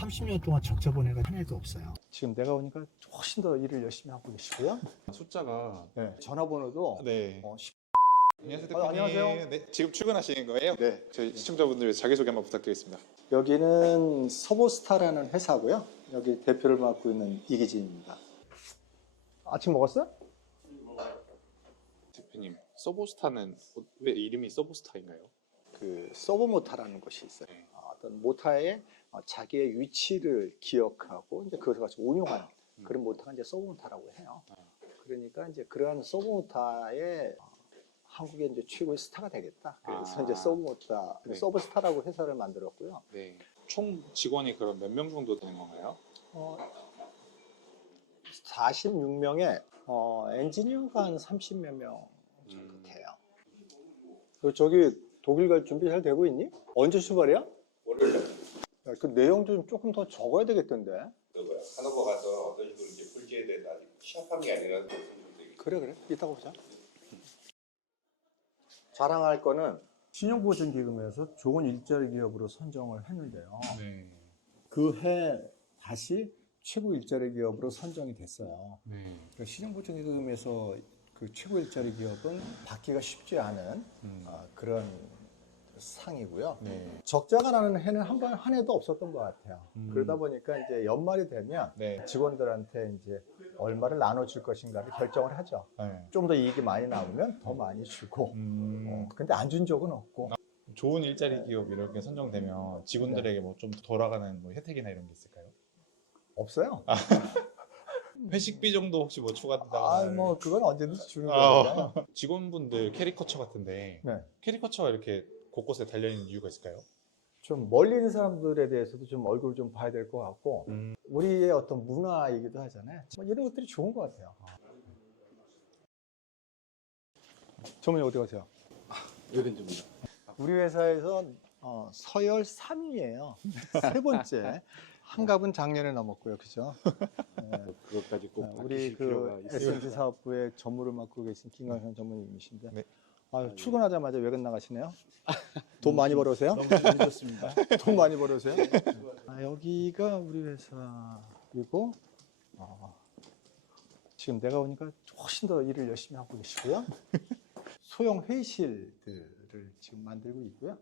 30년 동안 적자 본 애가 한 애도 없어요. 지금 내가 오니까 훨씬 더 일을 열심히 하고 계시고요. 숫자가 네. 전화번호도 네. 10... 안녕하세요 대표님. 안녕하세요. 네, 지금 출근하시는 거예요? 네. 저희 시청자분들 위해서 자기소개 한번 부탁드리겠습니다. 여기는 서보스타라는 회사고요. 여기 대표를 맡고 있는 이기진입니다. 아침 먹었어요? 대표님, 서보스타는 왜 이름이 서보스타인가요? 그 서브모타라는 것이 있어요. 네. 어떤 모타의 자기의 위치를 기억하고 이제 그것을 가지고 운용하는 그런 모타가 이제 서브모타라고 해요. 그러니까 이제 그러한 서브모타의 한국의 이제 최고의 스타가 되겠다. 그래서 이제 서브모타, 네. 서브스타라고 회사를 만들었고요. 네. 총 직원이 그럼 몇 명 정도 되는 건가요? 46명에 엔지니어가 한 30몇 명 정도 돼요. 그리고 저기 독일 갈 준비 잘 되고 있니? 언제 출발이야? 월요일에 그 내용 좀 조금 더 적어야 되겠던데. 하노버 가서 어떤 식으로 이제 풀지에 대해서 아직 시합한 게 아니라 그래 이따가 보자. 자랑할 거는 신용보증기금에서 좋은 일자리 기업으로 선정을 했는데요. 네. 그 해 다시 최고 일자리 기업으로 선정이 됐어요. 네. 그러니까 신용보증기금에서 그 최고 일자리 기업은 받기가 쉽지 않은 그런 상이고요. 네. 적자가 나는 해는 한 해도 없었던 것 같아요. 그러다 보니까 이제 연말이 되면 네. 직원들한테 이제 얼마를 나눠줄 것인가를 결정을 하죠. 네. 좀 더 이익이 많이 나오면 더 많이 주고, 근데 안 준 적은 없고. 좋은 일자리 기업 이렇게 선정되면 직원들에게 뭐 좀 돌아가는 뭐 혜택이나 이런 게 있을까요? 없어요. 회식비 정도 혹시 뭐 추가된다거나? 뭐 그건 언제든지 주는 거니까요. 직원분들 캐리커처 같은데 네. 캐리커처가 이렇게 곳곳에 달려있는 이유가 있을까요? 좀 멀리 있는 사람들에 대해서도 좀 얼굴을 좀 봐야 될 것 같고, 우리의 어떤 문화이기도 하잖아요. 뭐 이런 것들이 좋은 것 같아요. 전문이 어디 가세요? 여든입니다. 우리 회사에서 서열 3위예요. 세 번째. 한갑은 작년에 넘었고요, 그죠? 네. 그것까지 꼭 우리 바뀌실 필요가 그 있어요. S&T 사업부의 전무를 맡고 계신 김광현 전무님이신데, 네. 출근하자마자 외근 나가시네요. 돈 많이 벌어오세요? 너무 재밌었습니다. 돈 많이 벌어오세요? 여기가 우리 회사이고, 지금 내가 오니까 훨씬 더 일을 열심히 하고 계시고요. 소형 회의실들을 지금 만들고 있고요.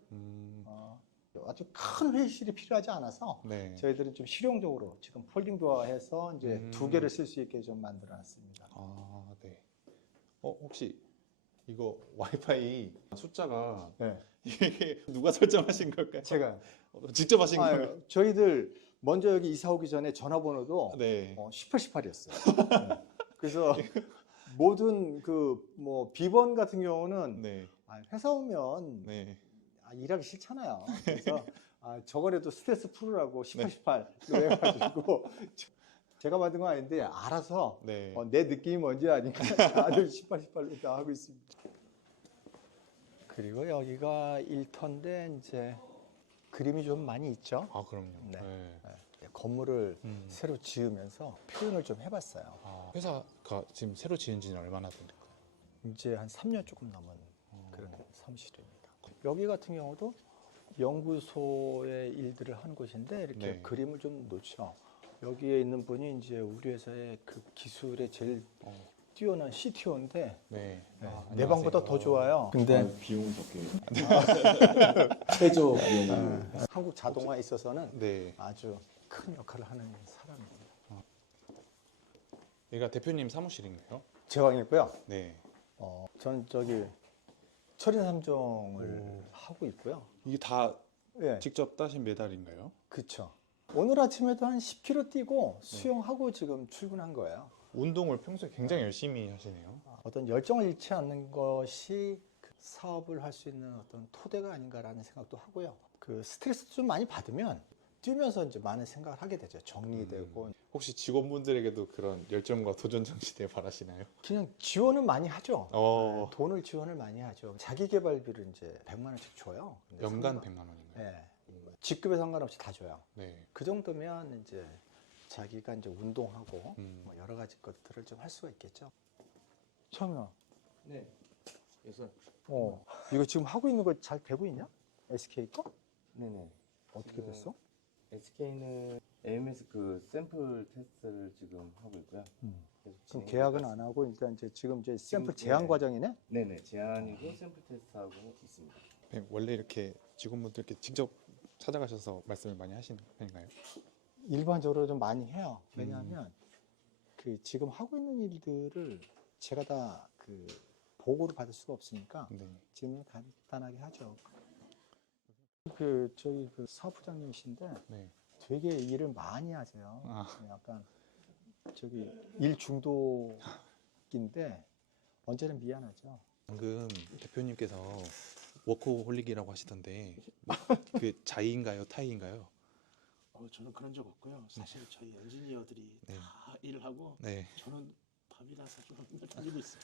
아주 큰 회의실이 필요하지 않아서 네. 저희들은 좀 실용적으로 지금 폴딩 도어해서 이제 2개를 쓸 수 있게 좀 만들어 놨습니다. 아, 네. 혹시 이거 와이파이 숫자가 네. 이게 누가 설정하신 걸까요? 제가 직접 하신 거예요? 저희들 먼저 여기 이사 오기 전에 전화번호도 네. 1818이었어요. 네. 그래서 모든 그 뭐 비번 같은 경우는 네. 회사 오면 네. 일하기 싫잖아요. 그래서 저거라도 스트레스 풀으라고 1818로 해가지고 제가 만든 건 아닌데 알아서 네. 내 느낌이 뭔지 아니까 다들 1818로 다 하고 있습니다. 그리고 여기가 1터인데 이제 그림이 좀 많이 있죠. 아, 그럼요. 네. 네. 건물을 새로 지으면서 표현을 좀 해봤어요. 회사가 지금 새로 지은 지는 얼마나 됐을까요? 이제 한 3년 조금 넘은 그런 사무실입니다. 여기 같은 경우도 연구소의 일들을 한 곳인데 이렇게 네. 그림을 좀 놓죠. 여기에 있는 분이 이제 우리 회사의 그 기술에 제일 뛰어난 CTO인데 네. 내 방보다 더 좋아요. 근데 비용은 적게. 최저 비용. 한국 자동화에 있어서는 네. 아주 큰 역할을 하는 사람입니다. 여기가 대표님 사무실인가요? 제 방이고요. 네. 저는 저기 철인 3종을 하고 있고요. 이게 다 예, 직접 따신 메달인가요? 그렇죠. 오늘 아침에도 한 10km 뛰고 수영하고 지금 출근한 거예요. 운동을 평소에 굉장히 열심히 하시네요. 어떤 열정을 잃지 않는 것이 그 사업을 할 수 있는 어떤 토대가 아닌가라는 생각도 하고요. 그 스트레스 좀 많이 받으면 뛰면서 이제 많은 생각을 하게 되죠. 정리되고. 혹시 직원분들에게도 그런 열정과 도전 정신을 바라시나요? 그냥 지원은 많이 하죠. 어. 돈을 지원을 많이 하죠. 자기 개발비를 이제 100만 원씩 줘요. 근데 연간 상관- 100만 원인가요? 네. 직급에 상관없이 다 줘요. 네. 그 정도면 이제 자기가 이제 운동하고 뭐 여러 가지 것들을 좀 할 수가 있겠죠. 처음이야. 네. 그래서 이거 지금 하고 있는 거 잘 되고 있냐? SK 거? 네네. 어떻게 됐어? SK는 AMS 그 샘플 테스트를 지금 하고 있고요. 계속 그럼 진행이 계약은 되고 안 하고 일단 이제 지금 이제 샘플 지금, 제한 네. 과정이네. 네네, 제안이고 샘플 테스트하고 있습니다. 네, 원래 이렇게 직원분들께 직접 찾아가셔서 말씀을 많이 하시는 편인가요? 일반적으로 좀 많이 해요. 왜냐하면 그 지금 하고 있는 일들을 제가 다 그 보고를 받을 수가 없으니까 네. 지금 간단하게 하죠. 그 저기 그 사부장님이신데 네. 되게 일을 많이 하세요. 아. 약간 저기 일 중독인데 언제나 미안하죠. 방금 대표님께서 워커홀릭이라고 하시던데 그 자의인가요, 타의인가요? 저는 그런 적 없고요. 사실 저희 엔지니어들이 네. 다 일을 하고 네. 저는 밥이라서 좀 맨날 다니고 있어요.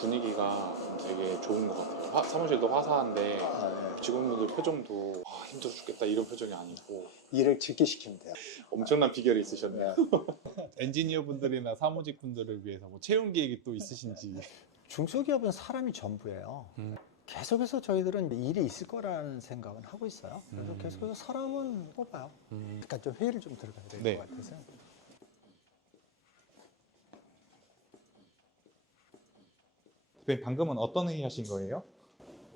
분위기가 되게 좋은 것 같아요. 사무실도 화사한데 아, 직원분들 표정도 힘들어 죽겠다 이런 표정이 아니고 일을 직기시키면 돼요. 엄청난 비결이 있으셨네요. 엔지니어 분들이나 사무직 분들을 위해서 뭐 채용 계획이 또 있으신지. 중소기업은 사람이 전부예요. 계속해서 저희들은 일이 있을 거라는 생각은 하고 있어요. 그래서 계속해서 사람은 뽑아요. 그러니까 좀 회의를 좀 들어가야 될 것 네. 같아서. 대표님 방금은 어떤 회의 하신 거예요?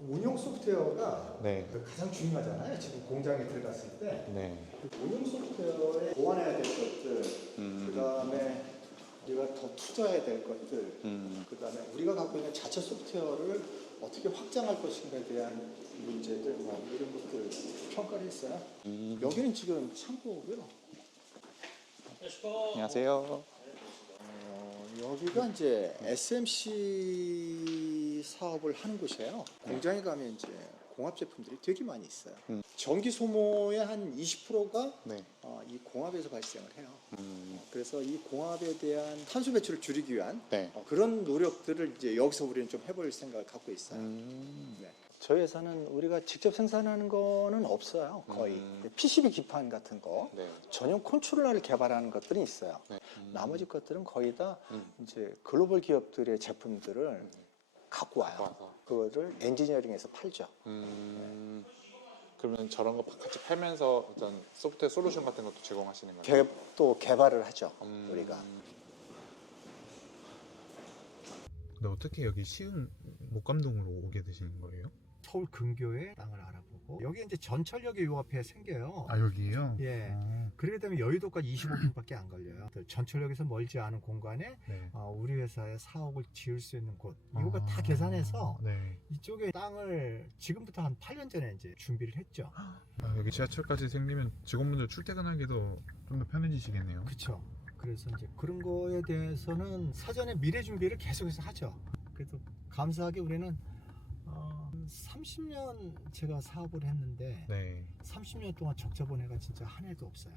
운용 소프트웨어가 네. 가장 중요하잖아요. 지금 공장에 들어갔을 때. 네. 운용 소프트웨어에 보완해야 될 것들, 그다음에 우리가 더 투자해야 될 것들, 그다음에 우리가 갖고 있는 자체 소프트웨어를 어떻게 확장할 것인가에 대한 문제들, 뭐 이런 것들 평가를 했어요. 여기는 지금 창고고요. 안녕하세요. 여기가 이제 SMC 사업을 하는 곳이에요. 공장에 가면 이제 공합 제품들이 되게 많이 있어요. 전기 소모의 한 20%가 네. 이 공합에서 발생을 해요. 그래서 이 공합에 대한 탄소 배출을 줄이기 위한 네. 그런 노력들을 이제 여기서 우리는 좀 해볼 생각을 갖고 있어요. 네. 저희 회사는 우리가 직접 생산하는 거는 없어요. 거의 PCB 기판 같은 거 네. 전용 컨트롤러를 개발하는 것들이 있어요. 네. 나머지 것들은 거의 다 이제 글로벌 기업들의 제품들을 갖고 와요. 와서. 그거를 엔지니어링해서 팔죠. 그러면 저런 거 같이 팔면서 어떤 소프트웨어 솔루션 같은 것도 제공하시는 거예요? 또 개발을 하죠. 우리가. 근데 어떻게 여기 시흥 목감동으로 오게 되신 거예요? 서울 근교에 땅을 알아보고 여기 이제 전철역이 요 앞에 생겨요. 아 여기요? 예. 그렇게 되면 여의도까지 25분밖에 안 걸려요. 전철역에서 멀지 않은 공간에 네. 우리 회사의 사옥을 지을 수 있는 곳 이거 다 계산해서 네. 이쪽에 땅을 지금부터 한 8년 전에 이제 준비를 했죠. 여기 지하철까지 생기면 직원분들 출퇴근하기도 좀 더 편해지시겠네요. 그렇죠. 그래서 이제 그런 거에 대해서는 사전에 미래 준비를 계속해서 하죠. 그래도 감사하게 우리는 30년 제가 사업을 했는데 네. 30년 동안 적자 본 해가 진짜 한 해도 없어요.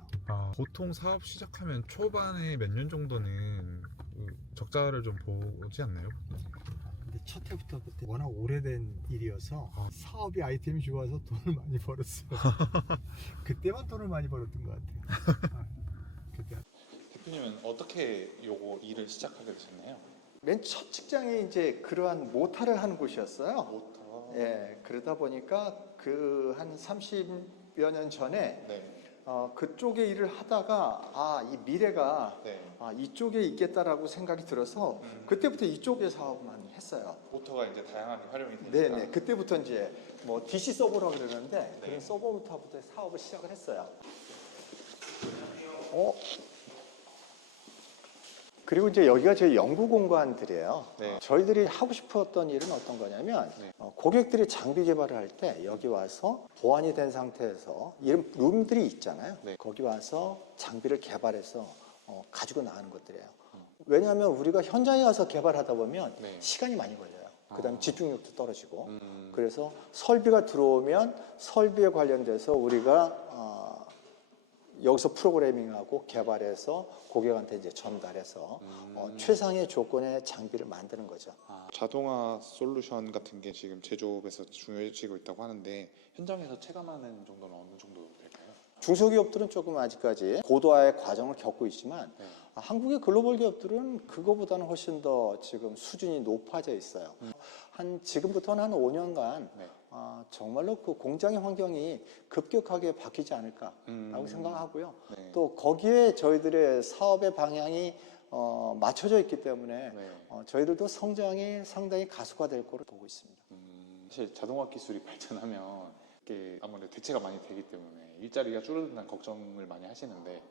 보통 사업 시작하면 초반에 몇 년 정도는 그 적자를 좀 보지 않나요? 근데 첫 해부터 그때 워낙 오래된 일이어서 사업이 아이템이 좋아서 돈을 많이 벌었어요. 그때만 돈을 많이 벌었던 것 같아요. 그때. 대표님은 어떻게 요거 일을 시작하게 되셨나요? 맨 첫 직장이 이제 그러한 모타를 하는 곳이었어요. 모터. 예, 그러다 보니까 그 한 30여 년 전에 네. 그쪽에 일을 하다가 이 미래가 네. 이쪽에 있겠다라고 생각이 들어서 그때부터 이쪽에 사업만 했어요. 모터가 이제 다양하게 활용이 되니까. 네네. 그때부터 이제 뭐 DC 서버라고 그러는데 그런 서버부터 사업을 시작을 했어요. 그리고 이제 여기가 저희 연구 공간들이에요. 네. 저희들이 하고 싶었던 일은 어떤 거냐면 네. 고객들이 장비 개발을 할 때 여기 와서 보완이 된 상태에서 이런 룸들이 있잖아요. 네. 거기 와서 장비를 개발해서 가지고 나가는 것들이에요. 왜냐하면 우리가 현장에 와서 개발하다 보면 네. 시간이 많이 걸려요. 그다음에 집중력도 떨어지고. 음. 그래서 설비가 들어오면 설비에 관련돼서 우리가 여기서 프로그래밍하고 개발해서 고객한테 이제 전달해서 최상의 조건의 장비를 만드는 거죠. 자동화 솔루션 같은 게 지금 제조업에서 중요해지고 있다고 하는데 현장에서 체감하는 정도는 어느 정도 될까요? 중소기업들은 조금 아직까지 고도화의 과정을 겪고 있지만 네. 한국의 글로벌 기업들은 그거보다는 훨씬 더 지금 수준이 높아져 있어요. 지금부터는 한 5년간 네. 정말로 그 공장의 환경이 급격하게 바뀌지 않을까라고 생각하고요. 네. 또 거기에 저희들의 사업의 방향이 맞춰져 있기 때문에 네. 저희들도 성장이 상당히 가속화될 거로 보고 있습니다. 사실 자동화 기술이 발전하면 이게 아무래도 대체가 많이 되기 때문에 일자리가 줄어든다는 걱정을 많이 하시는데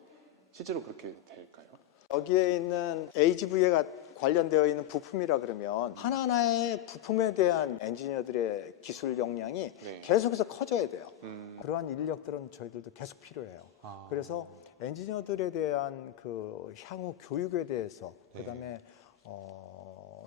실제로 그렇게 될까요? 여기에 있는 AGV에 관련되어 있는 부품이라 그러면 하나하나의 부품에 대한 엔지니어들의 기술 역량이 네. 계속해서 커져야 돼요. 음. 그러한 인력들은 저희들도 계속 필요해요. 아. 그래서 엔지니어들에 대한 그 향후 교육에 대해서 네. 그다음에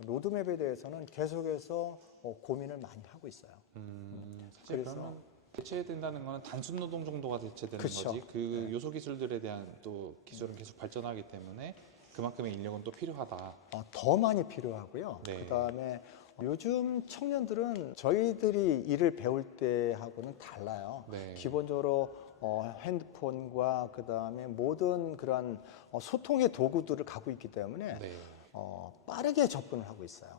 로드맵에 대해서는 계속해서 고민을 많이 하고 있어요. 사실 그래서- 그러면 대체된다는 거는 단순 노동 정도가 대체되는 그쵸. 거지. 그 요소 기술들에 대한 또 기술은 계속 발전하기 때문에 그만큼의 인력은 또 필요하다. 더 많이 필요하고요. 네. 그다음에 요즘 청년들은 저희들이 일을 배울 때하고는 달라요. 네. 기본적으로 핸드폰과 그다음에 모든 그런 소통의 도구들을 갖고 있기 때문에 네. 빠르게 접근을 하고 있어요.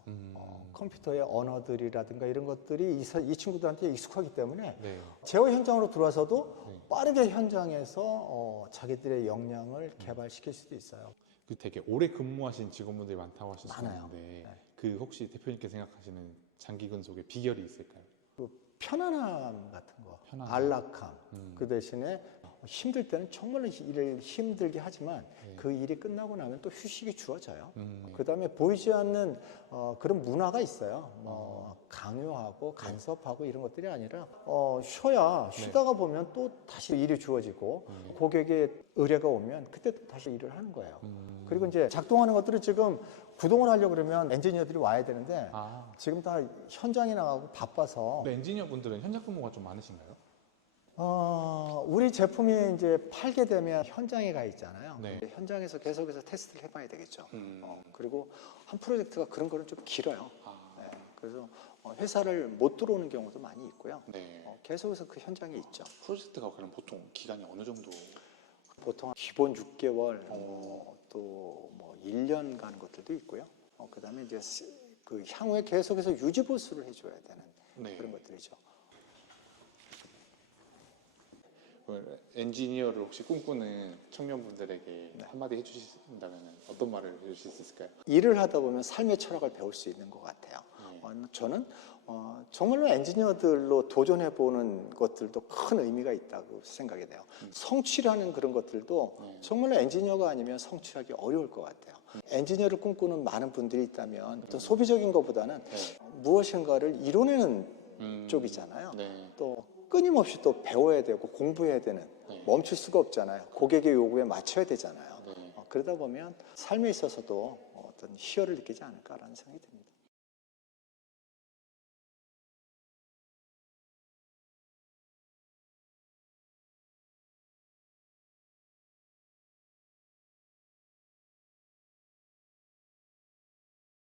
컴퓨터의 언어들이라든가 이런 것들이 이 친구들한테 익숙하기 때문에 네. 제어 현장으로 들어와서도 네. 빠르게 현장에서 자기들의 역량을 개발시킬 수도 있어요. 그 되게 오래 근무하신 직원분들이 많다고 많아요. 하셨는데 네. 그 혹시 대표님께 생각하시는 장기 근속의 비결이 있을까요? 그 편안함 같은 거, 편안함. 안락함. 그 대신에 힘들 때는 정말로 일을 힘들게 하지만 네. 그 일이 끝나고 나면 또 휴식이 주어져요. 네. 그 다음에 보이지 않는 그런 문화가 있어요. 강요하고 간섭하고 이런 것들이 아니라 쉬다가 보면 또 다시 일이 주어지고 고객의 의뢰가 오면 그때 또 다시 일을 하는 거예요. 그리고 이제 작동하는 것들을 지금 구동을 하려고 그러면 엔지니어들이 와야 되는데 지금 다 현장에 나가고 바빠서 엔지니어 분들은 현장 근무가 좀 많으신가요? 우리 제품이 이제 팔게 되면 현장에 가 있잖아요. 네. 현장에서 계속해서 테스트를 해봐야 되겠죠. 그리고 한 프로젝트가 그런 거는 좀 길어요. 네, 그래서 회사를 못 들어오는 경우도 많이 있고요. 네. 계속해서 그 현장에 있죠. 프로젝트가 그럼 보통 기간이 어느 정도? 보통 기본 6개월, 또 뭐 1년 가는 것들도 있고요. 그다음에 이제 그 향후에 계속해서 유지 보수를 해줘야 되는 네. 그런 것들이죠. 엔지니어를 혹시 꿈꾸는 청년분들에게 한마디 해주신다면 어떤 말을 해주실 수 있을까요? 일을 하다 보면 삶의 철학을 배울 수 있는 것 같아요. 저는 정말로 엔지니어들로 도전해보는 것들도 큰 의미가 있다고 생각이 돼요. 성취라는 그런 것들도 정말로 엔지니어가 아니면 성취하기 어려울 것 같아요. 엔지니어를 꿈꾸는 많은 분들이 있다면 어떤 소비적인 것보다는 무엇인가를 이뤄내는 쪽이잖아요. 네. 또 끊임없이 또 배워야 되고 공부해야 되는, 멈출 수가 없잖아요. 고객의 요구에 맞춰야 되잖아요. 그러다 보면 삶에 있어서도 어떤 희열을 느끼지 않을까라는 생각이 듭니다.